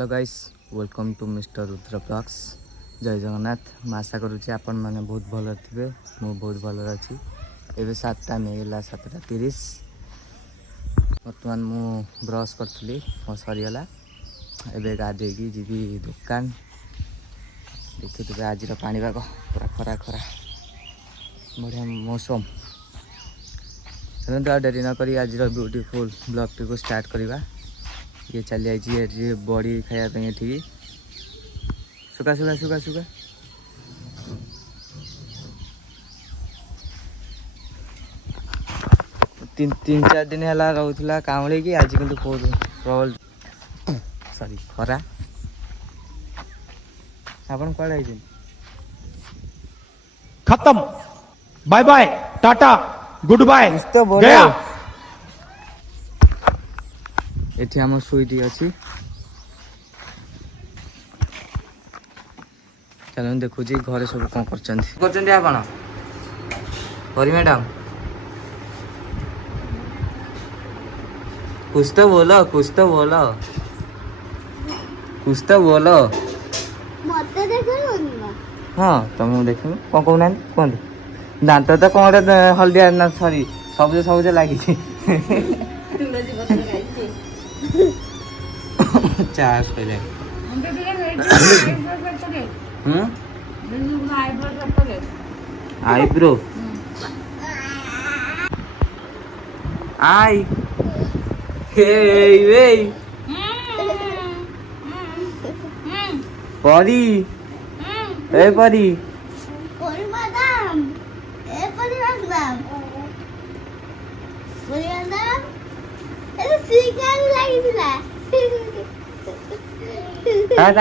Hello guys, welcome to mister Rudra blogs. जय जगन्नाथ। मैं आशा करुँचे आपण मैंने बहुत भल थे। मु बहुत भल अच्छी। एवं 7टा नहीं 7:30 बर्तमान मु ब्रश करी मो सरीगला। एवं गाधे जी दुकान देखुवे आज पाणीपाग पूरा खरा खरा बढ़िया मौसम। चलते डेरी नक आज ब्यूटीफुल ब्लॉग टी को स्टार्ट करवा। ये चली आई बड़ी खायापी ये सुखा सुखा सुखा सुखा तीन चार दिन है रोला कामड़ी की आज किंतु प्रबल सॉरी खरा। आपण कड़े खत्म। Bye bye tata good bye तो गया। एठी हम सुईटी अच्छी। चलो देखु घरे सब कौन कर परी मैडम कुछ तो बोलो कुछ तो बोलो कुछ तो बोलो। हाँ तुम देख कौन कहना कहते दांत तो कौन हलदिया ना सॉरी सबुज सबुज लगी चार पहले आईब्रो आई हे परी ए परी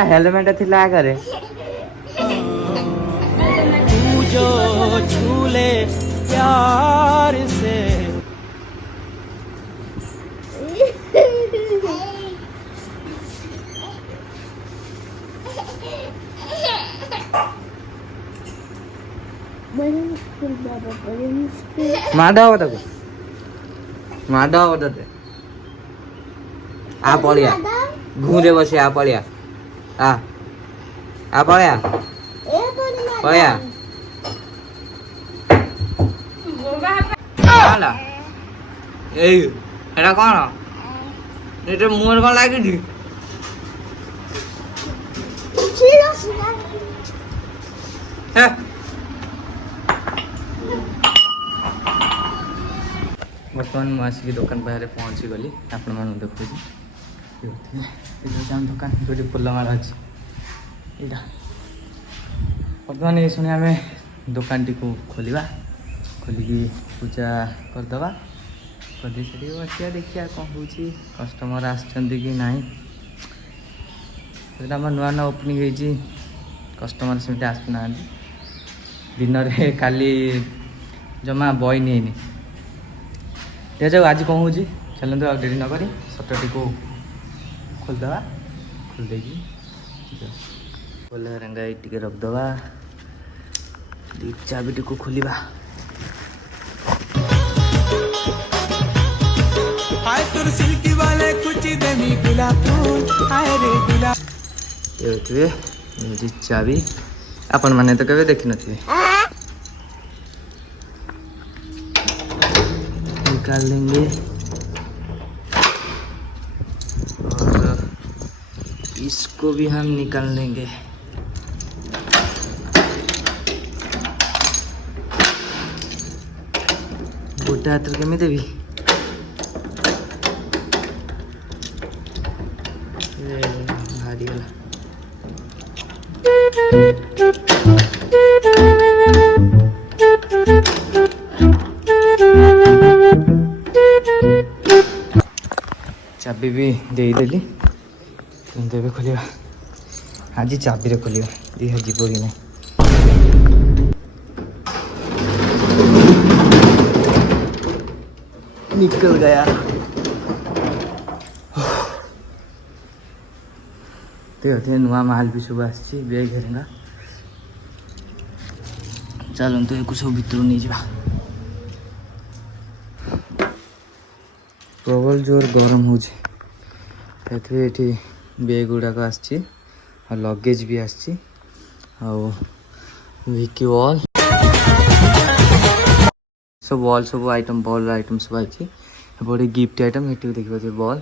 हेलमेट थिला करे तू जो झूले प्यार से माडा तक माडा ते आ पड़िया घूरे बसे आ पड़िया आ पड़िया पड़िया एटा कौन ये मुहर कौन लगी बर्तमान मुझे दुकान बाहर पहुँची गली आपण मैं देखुची दुकान जो फुलमाला अच्छी यहाँ बर्तमान ये शुणी आम दुकान टी को खोलिया खोलिकी पूजा करदे कदी सारी बसिया देखिया कौन हो कस्टमर आसछन्ति कि नहीं आम नुआ नुआ ओपनिंग होती कस्टमर सेमती आसुना दिन में काली जमा बई नहीं देखा जाऊ आज कौन हो चलते आ डेरी नक सटर टी को खोलदे खोलदे खोल रंगा टी रखदे चाबी टी को खोलिबा। सिल्की वाले कुछ देनी गुलाब आए रे गुलाब ये चाबी आपण माने तो कभी देखी नथिबे निकाल लेंगे और इसको भी हम निकाल लेंगे। गोटा हाथ केमी देवी भारी वाला चाबी भी देदेली तुम खोलिया आज चाबी खोलिया दिह जीव कि ना निकल गया। देखते नुआ माल भी सब आसी बैग हेरेगा चलते एक सब भितर नहीं जा प्रबल जोर गरम हो बेग गुड़ाक आसी लगेज भी आसी विकी वॉल सब वॉल सब आइटम बॉल आइटम सब आई गोटे गिफ्ट आइटम ये देखिए बॉल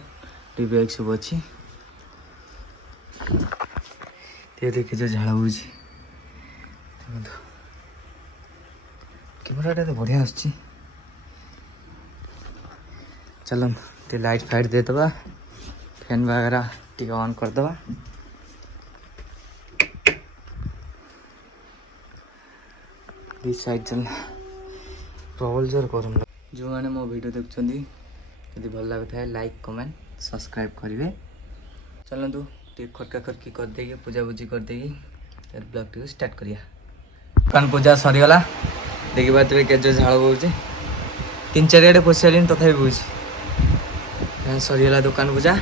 बैग सब अच्छी देखिए झाड़ हो कैमेरा तो बढ़िया आस चलो टे लाइट फाइट देदबा फैन वगैरह टी ऑन करदबा दिस साइड चल प्रबल जोर गरम जो मैंने मो वीडियो देखुं यदि भल लगे लाइक कमेंट सब्सक्राइब करेंगे चलतु टे खटका खटकी करदे पूजा पूजी करदे ब्लॉग टी स्टार्ट करिया दुकान पूजा सरीगला देखी पारे के झाड़ बोच 3-4 आड़े पशि सारे तथा बोच सरीगला दुकान पूजा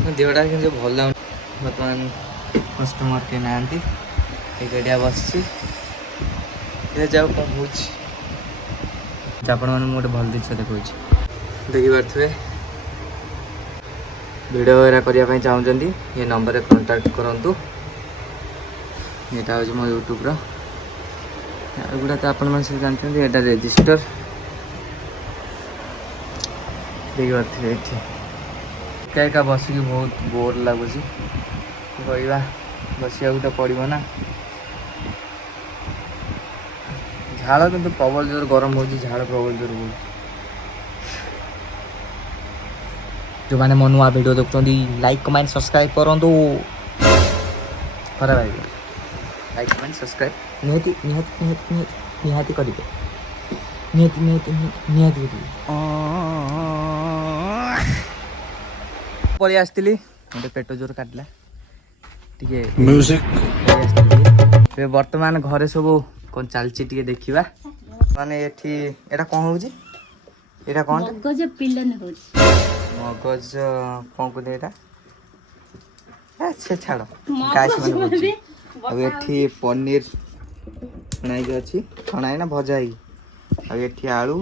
देहटा कि भल लगे बर्तमान कस्टमर के ना गाड़िया बस जाओ कौन हो आपण मैंने गोटे भल जिन देखा देखी पारे वीडियो वगैरह करने चाहते ये नंबर रे कांटेक्ट करूँ यहाँ हूँ मो यूट्यूब गुड़ा तो आपण मैंने सब जानते हैं यहाँ रजिस्टर देखी पारे क्या क्या बसिक बहुत बोर लगुच रहा बसिया तो पड़ो ना झाड़ किंतु प्रबल जोर गरम हो झाड़ प्रबल जोर हो जो मैंने मो नुआ वीडियो देखुं लाइक कमेंट सब्सक्राइब करूँ खराब आई लाइक कमेंट सब्सक्राइब निहाती निहाती निहाती निहाती निहाती करेंगे निहाती निहाती निहाती पलि आसती गोटे पेट जोर काटला टे म्यूजिक बर्तमान घरे सब कौन चलती टे देखा माने एटा कौन हो एटा कौन मगज पिलन हो मगज कौन कहते अच्छा छाड़ गाइस माने अब ये पनीर छणाई अच्छी छणाई ना भजा ये आलू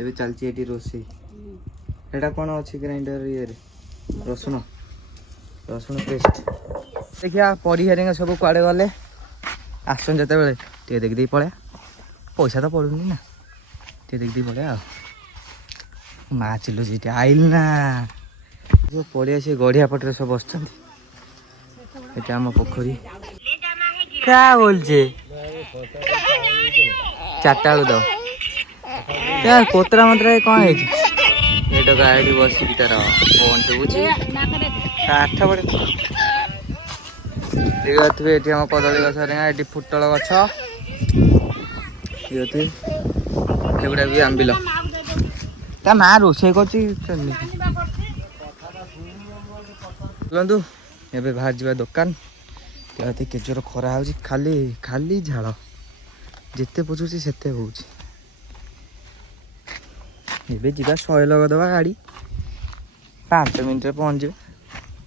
ये चलती ये रोसे एटा कौन अच्छी ग्राइंडर ये रसुण रसुण पेस्ट देखिया पढ़ी हेरेंगे सब कुआड़े गले आसन जिते बड़े टे देखी पड़ा पैसा तो पड़ूनी ना टे देखी पड़ा माँ चिल्लु जी आइल ना जो पड़िया से गढ़िया पटे सब बस आम पोखरी क्या बोलचे 4टा बेलू दो यार कोतरा मतरा कौन है ये तो गाड़ी बस तार फोन शुभुची आठ बड़े देखिए ये आम कदली गछ ये फुटल गछ ये भी आंबिल ता माँ रोसे चलतु एवं बाहर जा दुकान के जोर खरा हो खाली खाली झाड़ जिते पोछुची सेते हो जा 100 लगेदबा गाड़ी 5 मिनट पहुँच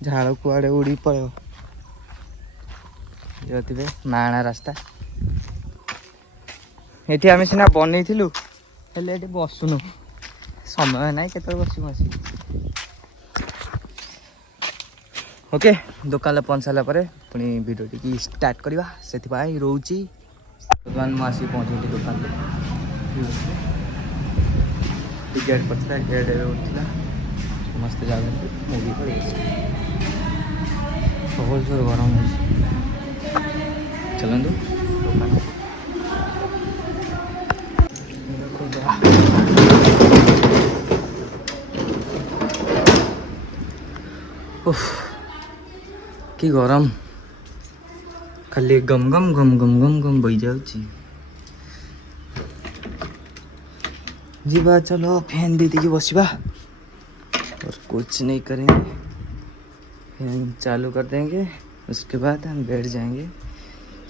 झाड़ कुआड़े उड़ी पड़े जो माणा रास्ता ये आम सीना बनईलु हेले बसुनु समय ना के बस बस ओके दुकान पहुँच सारा पुणी भिडियो टी स्टार्ट करवा से रोचे बर्तमान मुझे पहुँची दुकान गेट पड़ता गेट उठा समस्त जाते मुझे बहुत जोर गरम हो चलतु दुकान कि गरम खाली गम गम गम गम गम गम बही जाऊँगी जीवा चलो फैन दे दी बसवा और कुछ नहीं करेंगे फैन चालू कर देंगे उसके बाद हम बैठ जाएंगे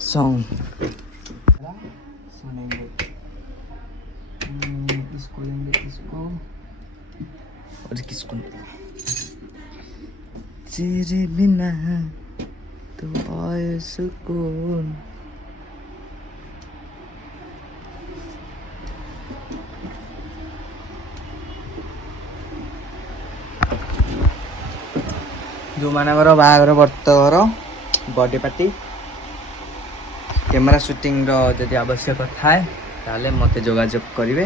सॉन्ग सुनेंगे इसको लेंगे इसको और किसको तेरे बिना तो आए सुकून जो मानकर बाहागर व्रतघर बर्थडे पार्टी कैमेरा शूटिंग जदि आवश्यक थाए ताले मते जोगाजोग करेंगे।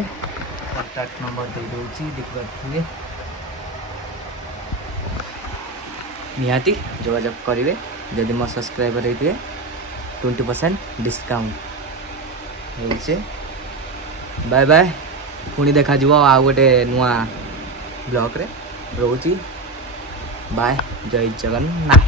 कॉन्टैक्ट नंबर दे दूची देखिए निहाती जोगाजोग करेंगे। जदि मो सब्सक्राइबर होते 20% डिस्काउंट होचे। बाय बाय पुणी देखा आ गोटे नुआ ब्लॉग रे रोची। बाय जय जगन्नाथ।